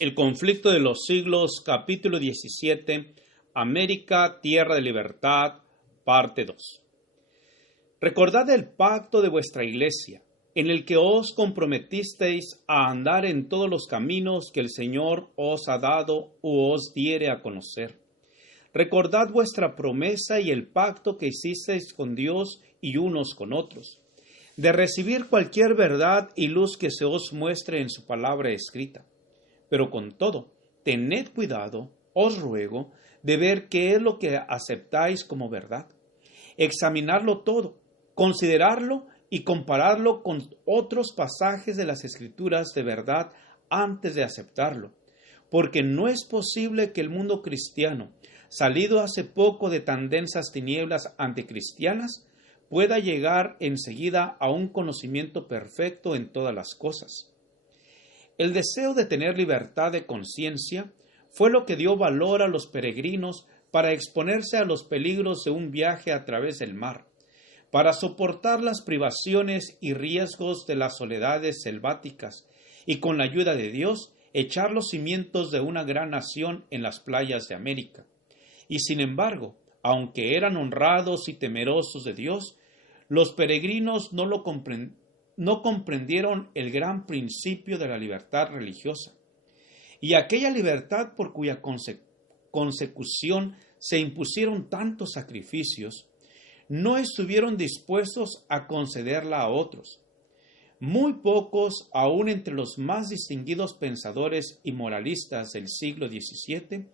El conflicto de los siglos, capítulo 17, América, tierra de libertad, parte 2. Recordad el pacto de vuestra iglesia, en el que os comprometisteis a andar en todos los caminos que el Señor os ha dado o os diere a conocer. Recordad vuestra promesa y el pacto que hicisteis con Dios y unos con otros, de recibir cualquier verdad y luz que se os muestre en su palabra escrita. Pero con todo, tened cuidado, os ruego, de ver qué es lo que aceptáis como verdad. Examinarlo todo, considerarlo y compararlo con otros pasajes de las Escrituras de verdad antes de aceptarlo, porque no es posible que el mundo cristiano, salido hace poco de tan densas tinieblas anticristianas, pueda llegar enseguida a un conocimiento perfecto en todas las cosas. El deseo de tener libertad de conciencia fue lo que dio valor a los peregrinos para exponerse a los peligros de un viaje a través del mar, para soportar las privaciones y riesgos de las soledades selváticas y con la ayuda de Dios echar los cimientos de una gran nación en las playas de América. Y sin embargo, aunque eran honrados y temerosos de Dios, los peregrinos no comprendieron el gran principio de la libertad religiosa, y aquella libertad por cuya consecución se impusieron tantos sacrificios, no estuvieron dispuestos a concederla a otros. Muy pocos, aun entre los más distinguidos pensadores y moralistas del siglo XVII,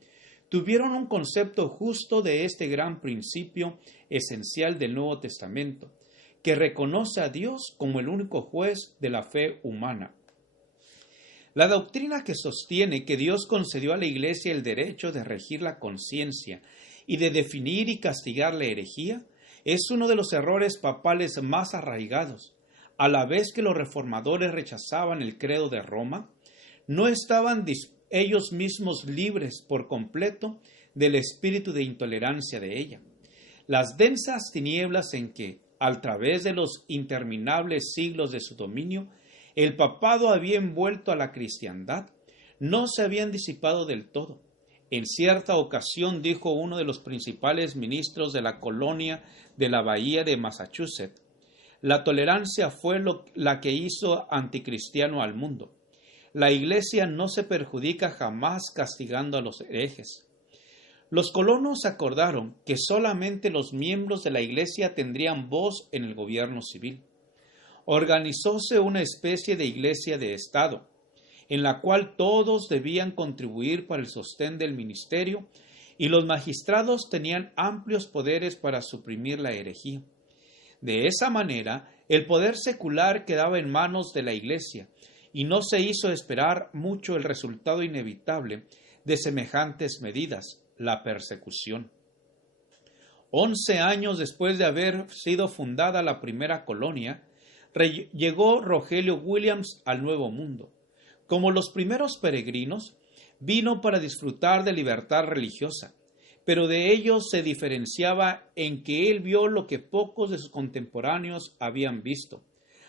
tuvieron un concepto justo de este gran principio esencial del Nuevo Testamento, que reconoce a Dios como el único juez de la fe humana. La doctrina que sostiene que Dios concedió a la Iglesia el derecho de regir la conciencia y de definir y castigar la herejía es uno de los errores papales más arraigados. A la vez que los reformadores rechazaban el credo de Roma, no estaban ellos mismos libres por completo del espíritu de intolerancia de ella. Las densas tinieblas en que, a través de los interminables siglos de su dominio, el papado había envuelto a la cristiandad, no se habían disipado del todo. En cierta ocasión dijo uno de los principales ministros de la colonia de la Bahía de Massachusetts: la tolerancia fue la que hizo anticristiano al mundo. La Iglesia no se perjudica jamás castigando a los herejes. Los colonos acordaron que solamente los miembros de la Iglesia tendrían voz en el gobierno civil. Organizóse una especie de iglesia de Estado, en la cual todos debían contribuir para el sostén del ministerio, y los magistrados tenían amplios poderes para suprimir la herejía. De esa manera, el poder secular quedaba en manos de la Iglesia, y no se hizo esperar mucho el resultado inevitable de semejantes medidas: la persecución. 11 años después de haber sido fundada la primera colonia, llegó Rogelio Williams al Nuevo Mundo. Como los primeros peregrinos, vino para disfrutar de libertad religiosa, pero de ellos se diferenciaba en que él vio lo que pocos de sus contemporáneos habían visto,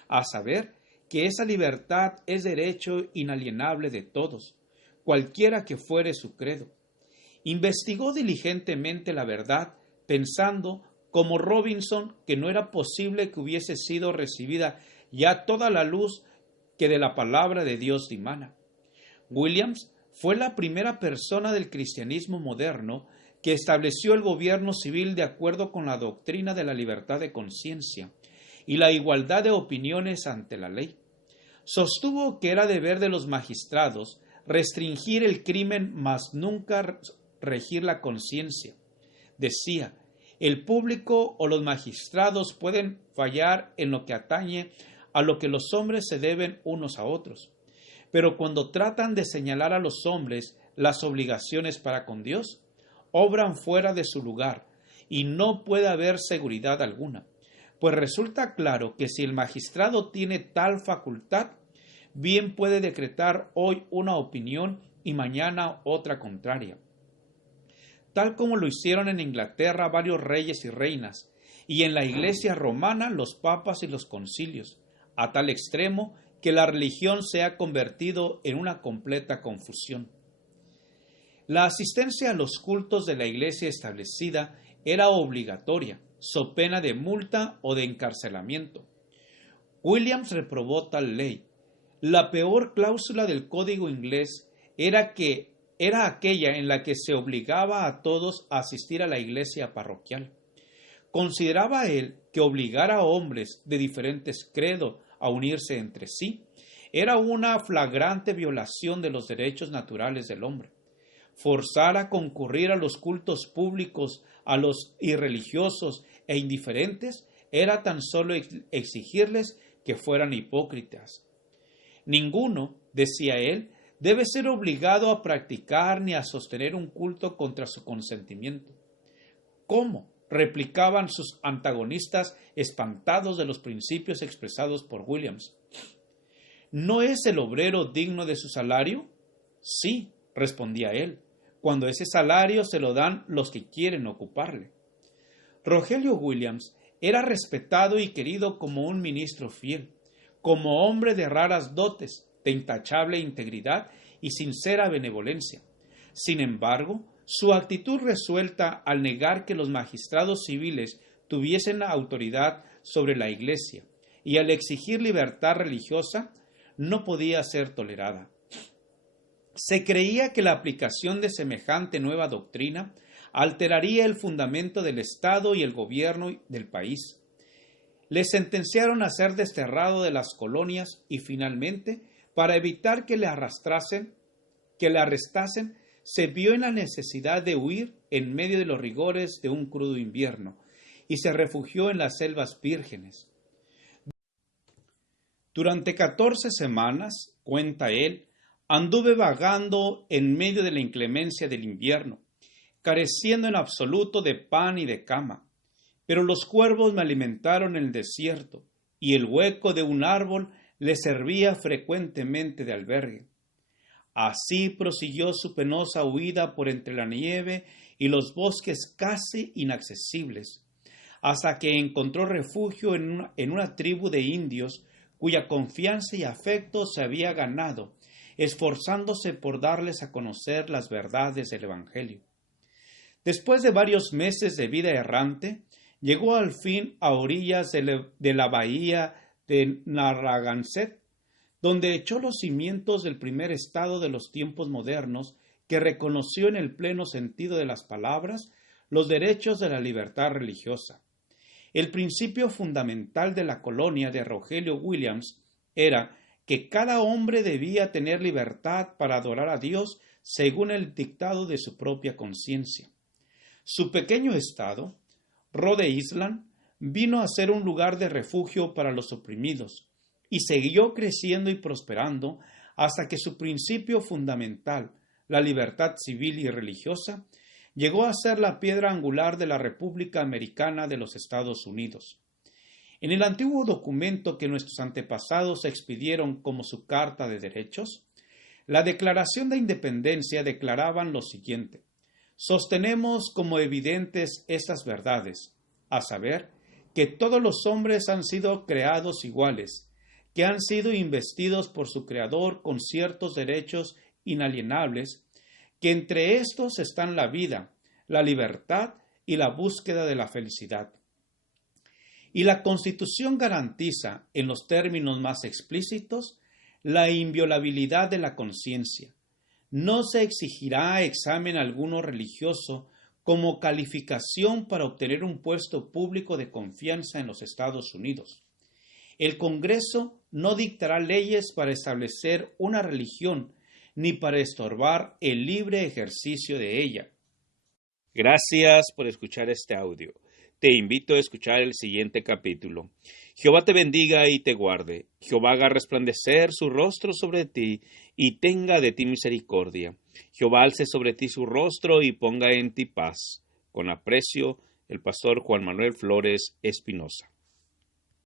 a saber, que esa libertad es derecho inalienable de todos, cualquiera que fuere su credo. Investigó diligentemente la verdad, pensando, como Robinson, que no era posible que hubiese sido recibida ya toda la luz que de la palabra de Dios dimana. Williams fue la primera persona del cristianismo moderno que estableció el gobierno civil de acuerdo con la doctrina de la libertad de conciencia y la igualdad de opiniones ante la ley. Sostuvo que era deber de los magistrados restringir el crimen, mas nunca regir la conciencia. Decía: el público o los magistrados pueden fallar en lo que atañe a lo que los hombres se deben unos a otros, pero cuando tratan de señalar a los hombres las obligaciones para con Dios, obran fuera de su lugar y no puede haber seguridad alguna, pues resulta claro que si el magistrado tiene tal facultad, bien puede decretar hoy una opinión y mañana otra contraria, tal como lo hicieron en Inglaterra varios reyes y reinas, y en la Iglesia romana los papas y los concilios, a tal extremo que la religión se ha convertido en una completa confusión. La asistencia a los cultos de la iglesia establecida era obligatoria, so pena de multa o de encarcelamiento. Williams reprobó tal ley. La peor cláusula del código inglés era aquella en la que se obligaba a todos a asistir a la iglesia parroquial. Consideraba él que obligar a hombres de diferentes credos a unirse entre sí era una flagrante violación de los derechos naturales del hombre. Forzar a concurrir a los cultos públicos a los irreligiosos e indiferentes era tan solo exigirles que fueran hipócritas. Ninguno, decía él, debe ser obligado a practicar ni a sostener un culto contra su consentimiento. ¿Cómo?, replicaban sus antagonistas espantados de los principios expresados por Williams. ¿No es el obrero digno de su salario? Sí, respondía él, cuando ese salario se lo dan los que quieren ocuparle. Rogelio Williams era respetado y querido como un ministro fiel, como hombre de raras dotes, de intachable integridad y sincera benevolencia. Sin embargo, su actitud resuelta al negar que los magistrados civiles tuviesen autoridad sobre la Iglesia y al exigir libertad religiosa no podía ser tolerada. Se creía que la aplicación de semejante nueva doctrina alteraría el fundamento del Estado y el gobierno del país. Le sentenciaron a ser desterrado de las colonias y finalmente, para evitar que le arrestasen, se vio en la necesidad de huir en medio de los rigores de un crudo invierno y se refugió en las selvas vírgenes. Durante 14 semanas, cuenta él, anduve vagando en medio de la inclemencia del invierno, careciendo en absoluto de pan y de cama. Pero los cuervos me alimentaron en el desierto, y el hueco de un árbol le servía frecuentemente de albergue. Así prosiguió su penosa huida por entre la nieve y los bosques casi inaccesibles, hasta que encontró refugio en una tribu de indios cuya confianza y afecto se había ganado, esforzándose por darles a conocer las verdades del Evangelio. Después de varios meses de vida errante, llegó al fin a orillas de la bahía de Narragansett, donde echó los cimientos del primer estado de los tiempos modernos que reconoció en el pleno sentido de las palabras los derechos de la libertad religiosa. El principio fundamental de la colonia de Rogelio Williams era que cada hombre debía tener libertad para adorar a Dios según el dictado de su propia conciencia. Su pequeño estado, Rhode Island, vino a ser un lugar de refugio para los oprimidos y siguió creciendo y prosperando hasta que su principio fundamental, la libertad civil y religiosa, llegó a ser la piedra angular de la República Americana de los Estados Unidos. En el antiguo documento que nuestros antepasados expidieron como su Carta de Derechos, la Declaración de Independencia declaraban lo siguiente: sostenemos como evidentes estas verdades, a saber, que todos los hombres han sido creados iguales, que han sido investidos por su Creador con ciertos derechos inalienables, que entre estos están la vida, la libertad y la búsqueda de la felicidad. Y la Constitución garantiza, en los términos más explícitos, la inviolabilidad de la conciencia. No se exigirá examen alguno religioso como calificación para obtener un puesto público de confianza en los Estados Unidos. El Congreso no dictará leyes para establecer una religión ni para estorbar el libre ejercicio de ella. Gracias por escuchar este audio. Te invito a escuchar el siguiente capítulo. Jehová te bendiga y te guarde. Jehová haga resplandecer su rostro sobre ti y tenga de ti misericordia. Jehová alce sobre ti su rostro y ponga en ti paz. Con aprecio, el pastor Juan Manuel Flores Espinosa.